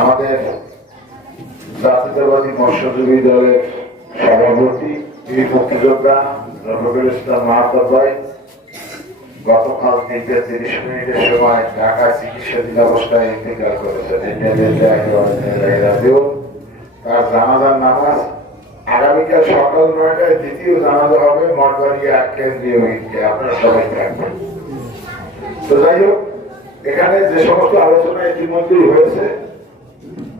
আমাদের জাতীয়তাবাদী মৎস্যজীবী দলের সভাপতি বীর মুক্তিযোদ্ধা রফিকুল ইসলাম মাহাতো ভাই। গতকাল তিনটে তিরিশ মিনিটের সময় ঢাকায় চিকিৎসাধীন অবস্থায় ইন্তেকাল করেছেন। তার জানাজার নামাজ আগামীকাল সকাল নয়টায় দ্বিতীয় জানাজা হবে মঠবাড়িয়া কেন্দ্রীয় ঈদকে আপনারা সবাই থাকবেন। তো যাই হোক, এখানে যে সমস্ত আলোচনা ইতিমধ্যেই হয়েছে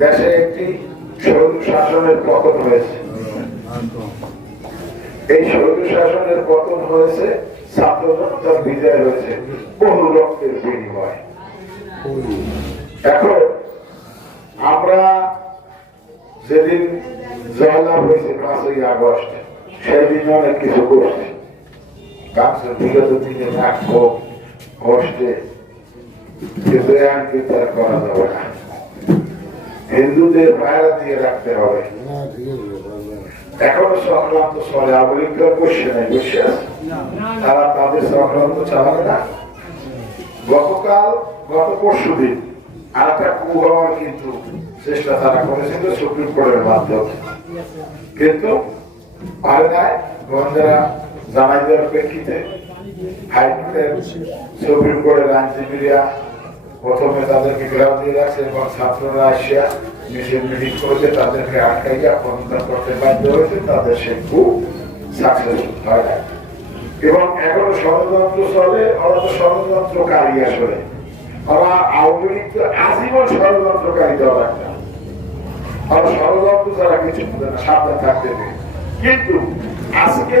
দেশে একটি সৌর শাসনের পতন হয়েছে। এই সৌর শাসনের পতন হয়েছে ছাত্র বিজয় হয়েছে, বহু রক্তের বিনিময়। এখন আমরা যেদিন জয়লাভ হয়েছে পাঁচই আগস্ট, সেই দিন অনেক কিছু করছি। কাজ বিগত দিনে থাকব, কষ্টে, কিন্তু এখন কিন্তু করা যাবে না। হিন্দুদের পায়রা দিয়ে রাখতে হবে। এখনও সংক্রান্ত চলে আমেরিকার বসে নাই বসে আছে তারা তাদের সংক্রান্ত চালাবে না। গতকাল গত পরশু দিন আর একটা কু হওয়ার কিন্তু চেষ্টা তারা করেছিল সুপ্রিম কোর্টের মাধ্যমে। কিন্তু পারে নাই গোয়েন্দারা জানাই দেওয়ার প্রেক্ষিতে হাইকোর্টের সুপ্রিম কোর্টের আইনজীবীরা প্রথমে তাদেরকে গ্রাম দিয়ে রাখছে, এবং ছাত্ররা আসিয়া মিছিল মিটিং করেছে তাদেরকে আটকাইয়া খনন করতে বাধ্য হয়েছে। তাদের সে খুব সাকসেসফুল হয় এবং এখনও ষড়যন্ত্র চলে ওরা তো ষড়যন্ত্রকারী আসলে। ওরা আওয়ামী লীগ তো আজীবন ষড়যন্ত্রকারী দল একটা। আর ষড়যন্ত্র ছাড়া কিছু সাবধান থাকতে কিন্তু আজকে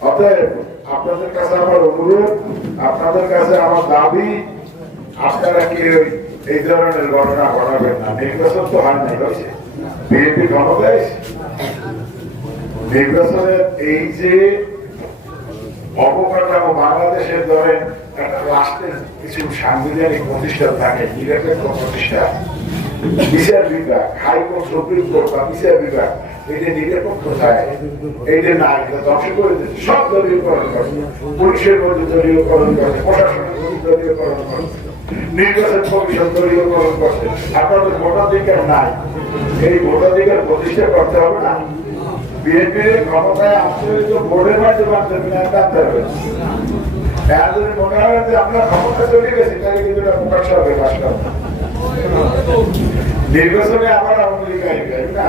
অতএব আপনাদের কাছে আমার অনুরোধ, আপনাদের কাছে আমার দাবি, আপনারা কি এই ধরনের ঘটনা ঘটাবেন না? নির্বাচন তো হয় নাই, হয়েছে। বিএনপি ক্ষমতায় নির্বাচনের এই যে অবকাঠামো বাংলাদেশের ধরেন একটা রাষ্ট্রের কিছু সাংবিধানিক প্রতিষ্ঠান থাকে, নিরপেক্ষ প্রতিষ্ঠান। বিচার বিভাগ, হাইকোর্ট, সুপ্রিম কোর্ট বা বিচার বিভাগ এটা নিরপেক্ষ থাকে এইটা না, এটা করে সব দলীয়করণ করে। পুলিশের মধ্যে দলীয়করণ করে, প্রশাসনের মধ্যে দলীয়করণ করে ক্ষমতা চলে গেছি এটা প্রকাশ হবে নির্বাচনে আবার আওয়ামী লীগ আসবে না?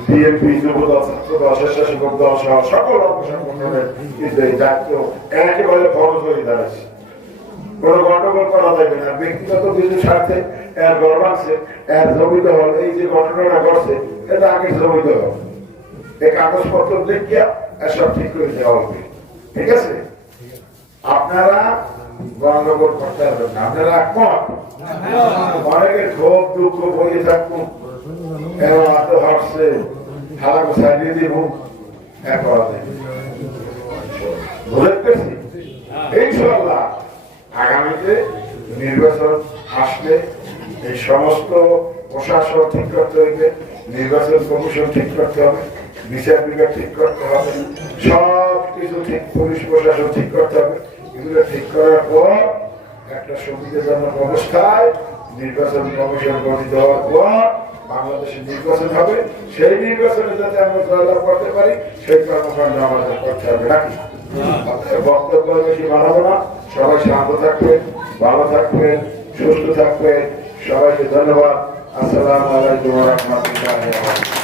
বিএনপি যুবদল ছাত্রদল স্বেচ্ছাসেবক দল সহ সকল সংগঠনের কিন্তু এই দায়িত্ব একেবারে ফরজ হয়ে দাঁড়াচ্ছে কোনো গন্ডগোল করা যাবে না ব্যক্তিগত কিছু স্বার্থে এর গর্বাংশে এর জমি দখল এই যে ঘটনাটা ঘটছে এটা আগে জমি দখল এই কাগজপত্র দেখিয়া এসব ঠিক করে দেওয়া হবে ঠিক আছে আপনারা গন্ডগোল করতে পারবেন না আপনারা একমত অনেকে ক্ষোভ দুঃখ বইয়ে থাকুন দিব আসলে হইবে, নির্বাচন কমিশন ঠিক করতে হবে, বিচার ঠিক করতে হবে, সব কিছু ঠিক, পুলিশ প্রশাসন ঠিক করতে হবে। এগুলো ঠিক করার পর একটা সুবিধাজনক অবস্থায় নির্বাচন কমিশন গঠিত হওয়ার পর বাংলাদেশে নির্বাচন হবে সেই নির্বাচনে যাতে আমরা জয়লাভ করতে পারি সেই কর্মকাণ্ড আমাদের করতে হবে নাকি? বক্তব্য বেশি বাড়াবো না। সবাই শান্ত থাকবেন ভালো থাকবেন সুস্থ থাকবেন সবাইকে ধন্যবাদ। আসসালামু আলাইকুম রহমতুল্লাহ